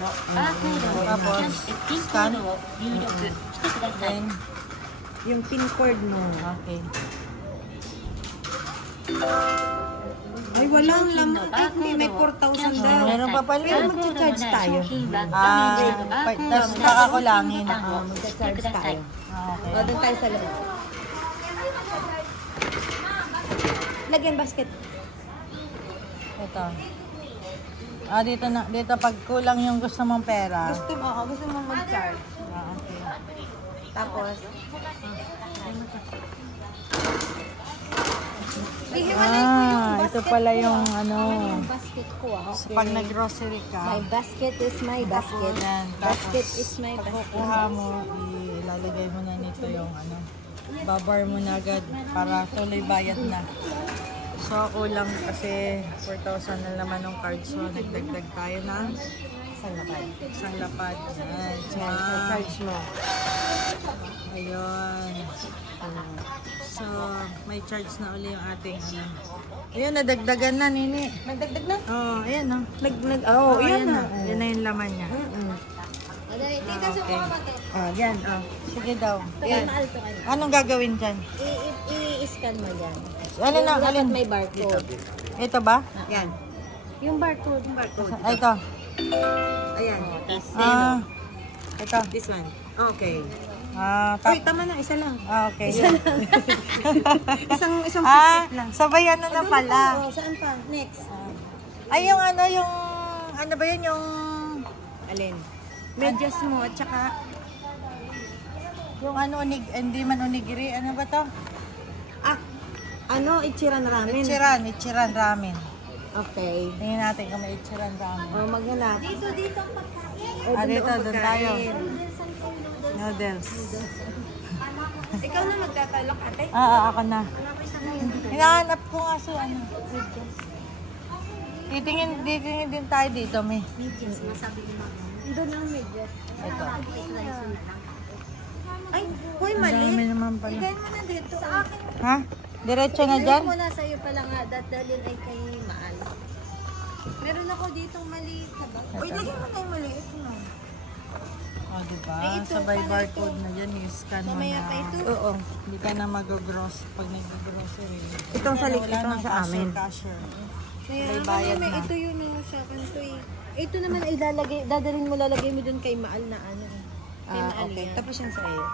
Tapos, scan. Then, yung pin code mo. okay. Ay, walang laman. Ay, hindi. May 4,000 daw. Meron pa pala. Pero mag-charge tayo. Tapos kakakulangin. Mag-charge tayo. Okay. O, doon tayo sa loob. Lagyan basket. Ito. Dito pag kulang yung gusto mong pera. Gusto mo mag-charge. Okay. Tapos, Ito pala yung ano. basket ko. Okay. Pag nag-grocery ka. My basket is my basket. Yan. Basket is my basket. Kukuha mo, ilalagay mo na nito yung ano. Babar mo na agad para tuloy bayad na. So, kulang kasi 4,000 na naman ng card. So, nagdagdag tayo ng isang lapad. Yan. Charge mo. Ayun. So, may charge na uli yung ating ano. Ayun, nadagdagan na, Nini. Nagdagdag na? Oh, ayan na. Ayan na. Yan na yung laman niya. Okay. Yan. Sige daw. Yan. Anong gagawin dyan? I-scan mo yan. Ano na? Alin? May barcode. Ito ba? Yan. Yung barcode. Ay, ito. Ayan. Ito. This one. Okay. Uy, tama na. Isa lang. Okay. Isang lang. Sabay ano na pala. Saan pa? Next. Ay, yung ano ba yun, yung... Alin? Medyas mo, at saka... Yung ano, hindi man onigiri. Ano ba to? Ichiran ramen. Ichiran ramen. Okay. Tingnan natin kung may ichiran ramen. Maghanap. Dito ang pagkain. Dito, doon tayo. Noodles. Ikaw na magtatalok, ate? Ako na. Hinahanap ko nga sa ano. Titingin din tayo dito, may. Medyas, masabi ko. Doon ang medyas. Ito. Ay, huy, mali. Dami naman pala. Igay mo na dito. Sa akin. Ha? Diretso na dyan? Igay mo na sa'yo pala nga, dalhin ay kay Maal. Meron ako ditong maliit na bag. Uy, lagyan mo na yung maliit na. Diba? Ito, Sabay para barcode ito. na dyan, i-scan mo Mamaya na. pa ito? Oo. Hindi ka na mag-gross pag nag-grocery. Itong sa Wala itong nang sa amin. Cashier. Kaya May bayad na. ito yun sa akin to eh. Ito naman ay lalagay mo dun kay Maal na ano eh. Kay Maal okay. yan. Tapos yan sa iyo.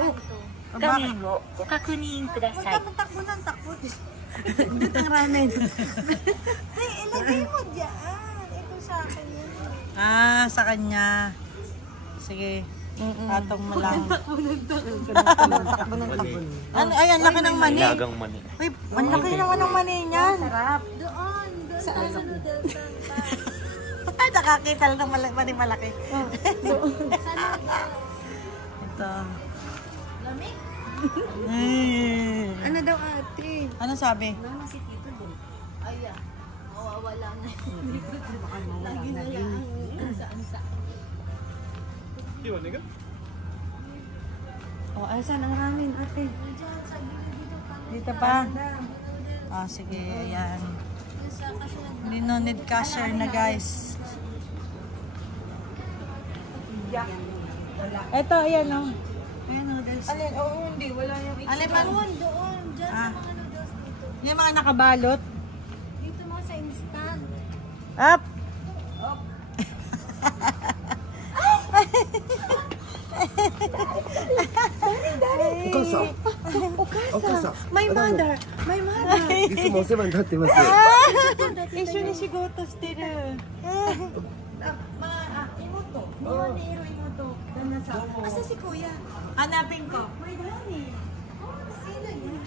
Bakit? ご確認ください。 Takbo ng takbo. Dito ang ramen. Ay, ilagay mo dyan. Ito sa akin yun. Sa kanya. Sige. Patong mo lang. Takbo ng takbo. Ano, ay, ang laki ng mani. Lagang mani. Uy, ang laki naman ng mani niyan. Sarap. Doon sa noodles. Ay, nakakita lang ng mani malaki. Ito. Lamig? Ano? Ano daw ate? Ano sabi? Mama si Tito din. Ay, mawawala na yun. Lagi na lang saan-saan. Saan ang ramen ate? Dito pa? Sige, ayan. Hindi no need cashier na guys. Ito, ayan o. Ayan noodles. Alin? Hindi. Wala yung Alin man? Doon. Diyan sa mga noodles dito. Yung mga nakabalot. Dito mga sa instant. Up! Okasa. My mother. いつもお世話になってます。 一緒に仕事してる。 Imoto. Ni Imoto. Asa si Kuya? Hanapin ko. May dami. Sino yun?